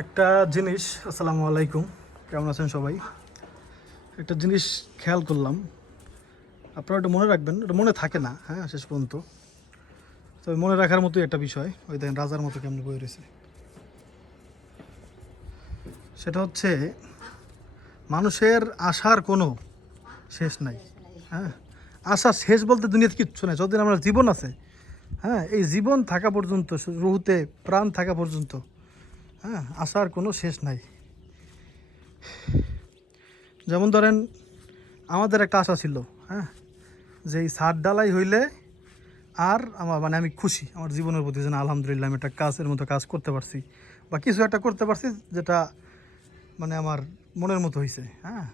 একটা জিনিস, আসসালামু আলাইকুম। কেমন আছেন সবাই? একটা জিনিস খেয়াল করলাম। আপনারা ওটা মনে রাখবেন ওটা মনে থাকে না হ্যাঁ শেষ পর্যন্ত। তবে মনে রাখার মতোই একটা বিষয়, ওই দেখেন রাজার মতো কেমন বই রয়েছে। সেটা হচ্ছে, মানুষের আশার কোনো শেষ নাই হ্যাঁ। আশা শেষ বলতে দুনিয়াতে কিচ্ছু নাই, যতদিন আমার জীবন আছে হ্যাঁ এই জীবন থাকা পর্যন্ত, রুহুতে প্রাণ থাকা পর্যন্ত হ্যাঁ আশার কোনো শেষ নাই। যেমন ধরেন, আমাদের একটা আশা ছিল হ্যাঁ যে এই সার ডালাই হইলে আর আমার মানে আমি খুশি, আমার জীবনের প্রতি যেন আলহামদুলিল্লাহ আমি একটা কাজের মতো কাজ করতে পারছি বা কিছু একটা করতে পারছি যেটা মানে আমার মনের মতো হয়েছে হ্যাঁ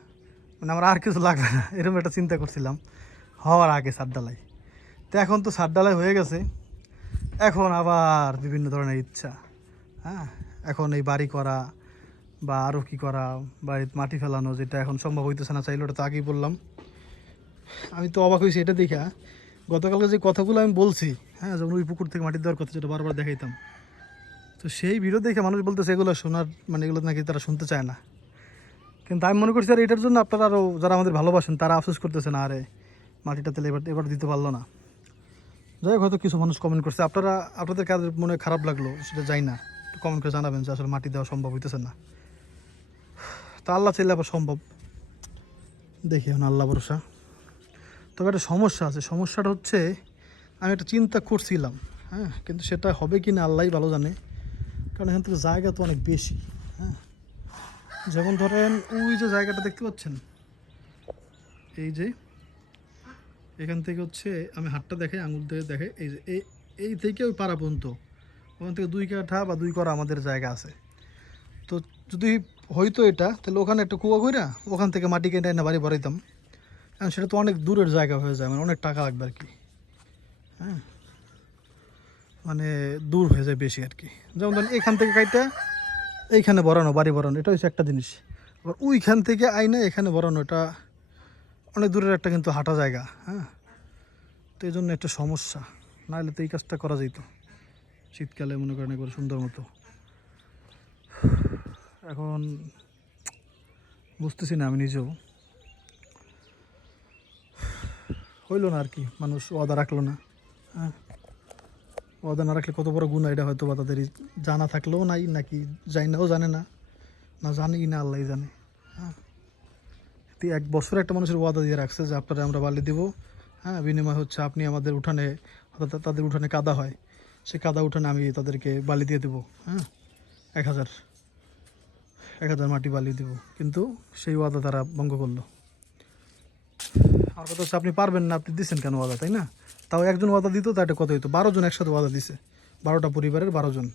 মানে আমার আর কিছু লাগবে না, এরকম একটা চিন্তা করছিলাম, হওয়ার আগে সার ডালাই। তো এখন তো সার ডালাই হয়ে গেছে, এখন আবার বিভিন্ন ধরনের ইচ্ছা হ্যাঁ এখন এই বাড়ি করা বা আরও কী করা, বাড়িতে মাটি ফেলানো যেটা এখন সম্ভব হইতেছে না, চাইলে ওটা তো বললাম। আমি তো অবাক হয়েছি এটা দেখা। গতকালকে যে কথাগুলো আমি বলছি হ্যাঁ যেমন ওই পুকুর থেকে মাটি দেওয়ার কথা যেটা বারবার দেখাইতাম। তো সেই ভিডিও দেখে মানুষ বলতেছে, এগুলো শোনার মানে এগুলো নাকি তারা শুনতে চায় না। কিন্তু আমি মনে করছি, আর, এটার জন্য আপনারা আরও যারা আমাদের ভালোবাসেন, তারা আফসোস করতেছে না, আরে, মাটিটা তাহলে এবার এবার দিতে পারল না। যাই হোক, হয়তো কিছু মানুষ কমেন্ট করছে। আপনারা, আপনাদের কাদের মনে খারাপ লাগল, সেটা যাই না। একটু কমেন্ট করে জানাবেন যে আসলে মাটি দেওয়া সম্ভব হইতেছে না। তো আল্লাহ চাইলে আবার সম্ভব। দেখি এখন আল্লাহ ভরসা। তবে একটা সমস্যা আছে। সমস্যাটা হচ্ছে, আমি একটা চিন্তা করছিলাম হ্যাঁ কিন্তু সেটা হবে কি না আল্লাহই ভালো জানে। কারণ এখান থেকে জায়গা তো অনেক বেশি হ্যাঁ। যেমন ধরেন, ওই যে জায়গাটা দেখতে পাচ্ছেন? এই যে, এখান থেকে হচ্ছে, আমি হাতটা দেখে আঙুল দিয়ে দেখে এই যে, এই এই থেকে ওই পাড়া পর্যন্ত। ওখান থেকে দুই কাঠা বা দুই করা আমাদের জায়গা আছে। তো যদি হইতো এটা, তাহলে ওখানে একটা কুয়া কইরা ওখান থেকে মাটি কেটে এনে বাড়ি ভরাইতাম। কারণ সেটা তো অনেক দূরের জায়গা হয়ে যায় মানে অনেক টাকা লাগবে আর কি। হ্যাঁ? মানে দূর হয়ে যায় বেশি আর কি। যেমন ধরেন এখান থেকে কাইটা এইখানে বরানো বাড়ি বরানো এটা হচ্ছে একটা জিনিস। আবার ওইখান থেকে আইনা এখানে বরানো এটা অনেক দূরের একটা কিন্তু হাঁটা জায়গা হ্যাঁ? তো এই জন্য একটা সমস্যা নাহলে তো এই কাজটা করা যেত শীতকালে মনে করেন একবার সুন্দর মতো। এখন বুঝতেছি না আমি নিজেও। হইল না আর কি, মানুষ ওয়াদা রাখল না হ্যাঁ? ওয়াদা না রাখলে কত বড় গুণ এটা হয়তো বা তাদের জানা থাকলেও নাই, নাকি যাই নাও জানে না না জানি না আল্লাহ জানে হ্যাঁ? এক বছর একটা মানুষের ওয়াদা দিয়ে রাখছে যে আপনারা আমরা বালি দিব হ্যাঁ? বিনিময় হচ্ছে আপনি আমাদের উঠানে তাদের উঠানে কাদা হয়। সেই কাদা উঠানে আমি তাদেরকে বালি দিয়ে দেবো হ্যাঁ? এক হাজার এক হাজার মাটি বালি দেবো, কিন্তু সেই ওয়াদা তারা ভঙ্গ করল। আমার কথা হচ্ছে আপনি পারবেন না, আপনি দিচ্ছেন কেন ওয়াদা, তাই না? তাও একজন ওয়াদা দিত তা একটা কত হইতো? বারো জন একসাথে ওয়াদা দিছে, বারোটা পরিবারের বারো জন।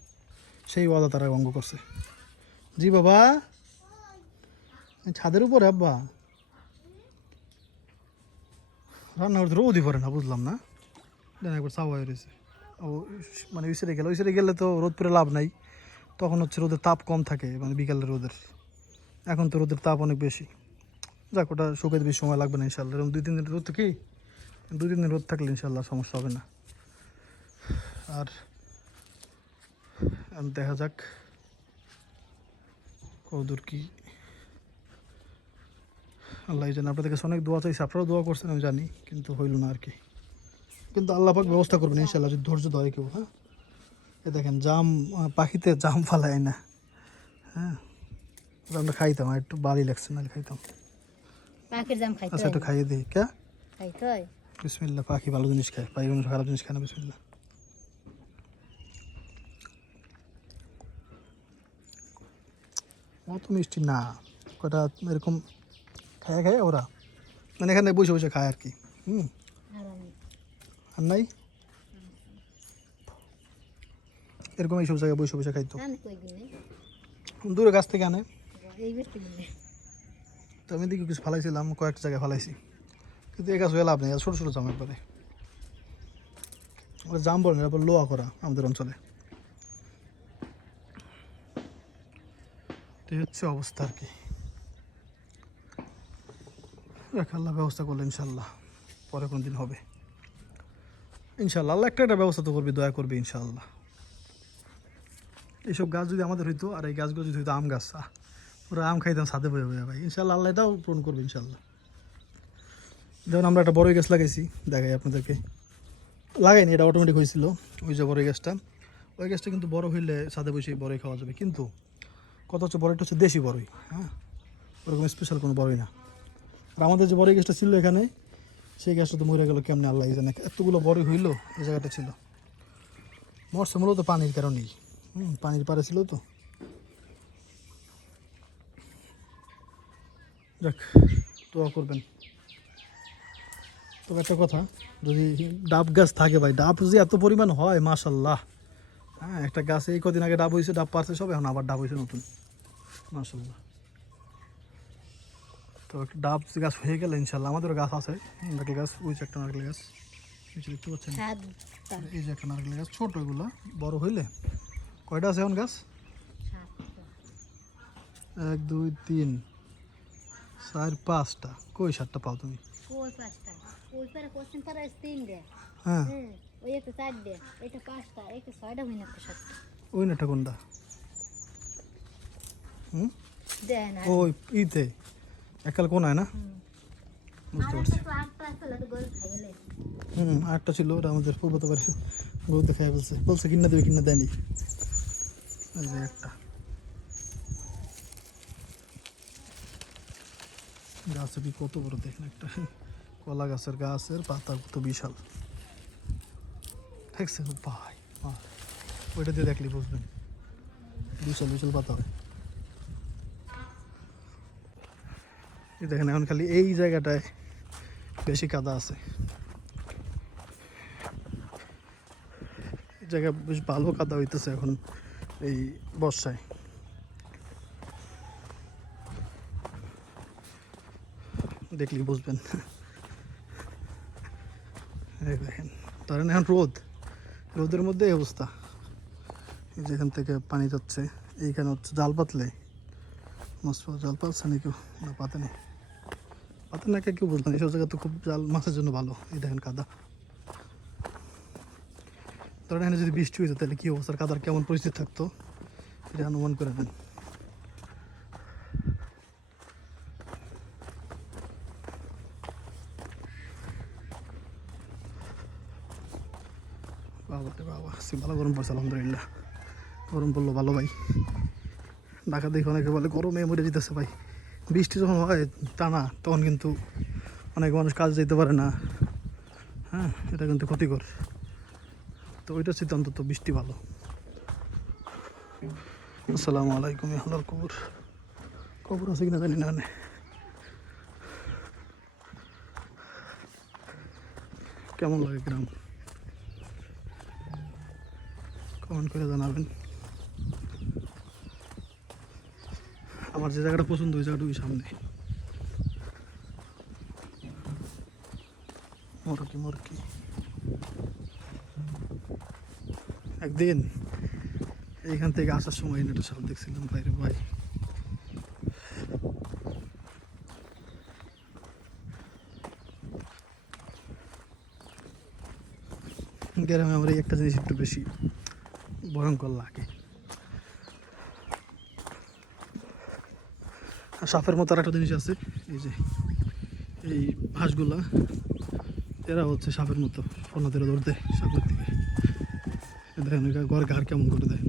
সেই ওয়াদা তারা ভঙ্গ করছে। জি বাবা। ছাদের উপরে, আব্বা। রান্না করতে রোদই পড়ে না, বুঝলাম না। একবার হয়ে রয়েছে। মানে সাইডে গেলে সাইডে গেলে তো রোদ পরে লাভ নাই। তখন হচ্ছে রোদের তাপ কম থাকে মানে বিকালের রোদের। এখন তো রোদের তাপ অনেক বেশি। যাক, ওটা শুকাইতে বেশি সময় লাগবে না ইনশাল্লাহ। এরকম দুই তিন দিন রোদ কি? দুই তিন দিন রোদ থাকলে ইনশাল্লাহ সমস্যা হবে না। আর দেখা যাক কতদূর কি। আল্লাহ জানে, আপনাদের কাছে অনেক দোয়া চাইছে। আপনারাও দোয়া করছেন, আমি জানি, কিন্তু হইল না আর কি। কিন্তু আল্লাপাক ব্যবস্থা করবেন ইনশাল্লাহ যদি ধৈর্য ধরে কেউ হ্যাঁ? এ দেখেন জাম পাখিতে জাম ফালায় না হ্যাঁ? আমরা খাইতাম আর একটু বালি লাগছে না খাইতাম। পাখির জাম খাইতে আচ্ছা একটু খাইয়ে দিই কে? খাইতে বিসমিল্লা পাখি ভালো জিনিস খায় পাখি কোনো খারাপ জিনিস খায় না বিসমিল্লা অত মিষ্টি না। কটা এরকম খায় খায় ওরা? মানে এখানে বসে বসে খায় আর কি হুম? আর নাই? এরকম এইসব জায়গায় বসে বসে খাইতো। দূরে গাছ থেকে আনে। তো আমি দিকে কিছু ফালাইছিলাম কয়েকটা জায়গায় ফালাইছি। কিন্তু এই গাছ হয়ে লাভ নেই ছোটো ছোটো জাম একবারে। ওরা জাম বলে না লোয়া করা আমাদের অঞ্চলে। এই হচ্ছে অবস্থা আর কি। দেখ আল্লাহ ব্যবস্থা করলে ইনশাল্লাহ পরে কোনো দিন হবে। ইনশাল্লাহ আল্লাহ একটা একটা ব্যবস্থা তো করবি, দয়া করবি ইনশাল্লাহ এইসব গাছ যদি আমাদের হইতো, আর এই গাছগুলো যদি হইতো আম গাছ পুরো আম খাইতাম সাথে বয়ে বয়ে ভাই। ইনশাল্লাহ আল্লাহ এটাও পূরণ করবে ইনশাল্লাহ যেমন আমরা একটা বড়ই গাছ লাগাইছি, দেখাই আপনাদেরকে। লাগাইনি, এটা অটোমেটিক হয়েছিল, ওই যে বড়ই গাছটা। ওই গাছটা কিন্তু বড় হইলে সাথে বসে বড়ই খাওয়া যাবে, কিন্তু কত হচ্ছে বড়ইটা হচ্ছে দেশি বড়ই হ্যাঁ? ওরকম স্পেশাল কোনো বড়ই না। আর আমাদের যে বড়ই গাছটা ছিল এখানে সেই গাছটা তো মরে গেল কেমনে আল্লাহ জানে। এতগুলো বড়ই হইল, এই জায়গাটা ছিল। মরছে মূলত পানির কারণেই। হুম, পানির পারে ছিল তো। যাক, দোয়া করবেন। তবে একটা কথা, যদি ডাব গাছ থাকে ভাই, ডাব যদি এত পরিমাণ হয়, মাশাল্লাহ। হ্যাঁ একটা গাছে এই কদিন আগে ডাব হয়েছে, ডাব পারছে সব, এখন আবার ডাব হয়েছে নতুন। মাশাল্লাহ। তো ডাব গাছ হয়ে গেলে ইনশাল্লাহ। আমাদেরও গাছ আছে নারকেল গাছ ওই যে একটা নারকেল গাছ। এই যে দেখতে পাচ্ছেন? এই যে একটা নারকেল গাছ ছোট এগুলো বড় হইলে। কয়টা আছে এখন গাছ? এক দুই তিন চার পাঁচটা। কই সাতটা পাও তুমি? হ্যাঁ। ওই নেটা কোনটা? হুম? ওই ইতে। একাল কোনায় না? বুঝতে পারছি। আটটা তো হুম আরেকটা ছিল ওটা আমাদের পূর্বত করে বহুত খাই ফেলছে। বলছে কিনা দেবে কিনা দেয়নি। একটা। গাছে কি কত বড় দেখেন একটা। কলা গাছের গাছের পাতা কত বিশাল। দেখছেন ভাই বাহ। ওইটা দিয়ে দেখলি বুঝবেন। বিশাল বিশাল পাতা হয়। দেখেন, এখন খালি এই জায়গাটায় বেশি কাদা আছে। এই জায়গায় বেশ ভালো কাদা হইতেছে এখন এই বর্ষায়। দেখলি বুঝবেন। দেখেন, ধরেন এখন রোদ। রোদের মধ্যে এই অবস্থা। যেখান থেকে পানি যাচ্ছে, এইখানে হচ্ছে জাল পাতলে। মাছ জাল পাচ্ছে নাকি? না, পাতে নেই। পাতে না কেউ বুঝলাম এইসব জায়গা তো খুব জাল মাছের জন্য ভালো। এই দেখেন কাদা। ধরেন এখানে যদি বৃষ্টি হয়ে হইতো, তাহলে কি অবস্থা? কাদার কেমন পরিস্থিতি থাকতো? এটা অনুমান করে দেন বাবা বাবা ভালো গরম পড়ছে, আলহামদুলিল্লাহ। গরম পড়ল ভালো ভাই। ঢাকা দেখে অনেকে বলে, গরমে মরে যেতেছে ভাই। বৃষ্টি যখন হয় টানা, তখন কিন্তু অনেক মানুষ কাজ যেতে পারে না। হ্যাঁ এটা কিন্তু ক্ষতিকর। তো ওইটা সিদ্ধান্ত তো বৃষ্টি ভালো। আসসালামু আলাইকুম আল্লাহর কবর। কবর আছে কিনা জানি না। কেমন লাগে গ্রাম? কমেন্ট করে জানাবেন। আমার যে জায়গাটা পছন্দ, ওই জায়গাটা ওই সামনে। মুরগি মুরগি একদিন এইখান থেকে আসার সময় নেটা সাপ দেখছিলাম, বাইরে ভাই গ্রামে আমার এই একটা জিনিস একটু বেশি ভয়ঙ্কর লাগে। সাপের মতো আর একটা জিনিস আছে। এই যে, এই হাঁসগুলা এরা হচ্ছে সাপের মতো ফোনাতেরা ধরতে, সাপের এ দেখেন ঘর ঘাড় কেমন করে দেয়।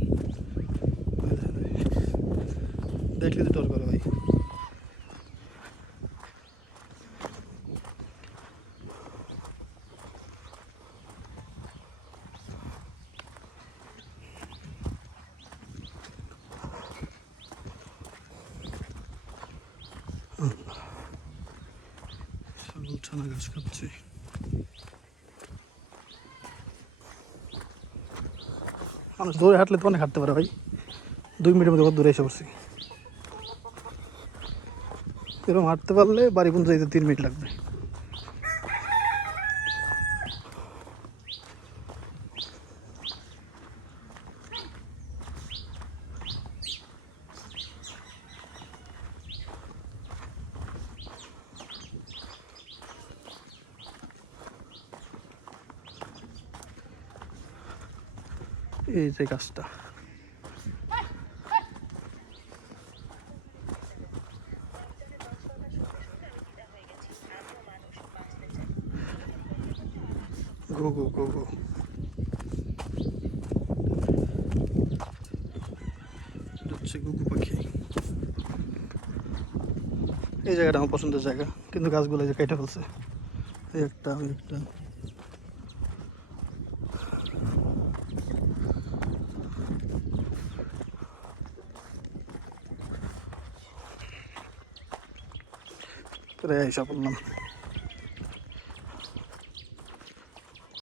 দেখলে তো ডর করে ভাই। ছানা ঘাস খাচ্ছে মানুষ হাঁটলে তো অনেক হাঁটতে পারে ভাই। দুই মিনিটের মধ্যে দূরে এসে পড়ছি। এরকম হাঁটতে পারলে বাড়ি পর্যন্ত যাইতে তিন মিনিট লাগবে। এই যে গাছটা go go go go হচ্ছে গুগু পাখি এই জায়গাটা আমার পছন্দের জায়গা কিন্তু গাছগুলো যে কেটে ফেলছে একটা একটা ওই একটা প্রায় এসে পড়লাম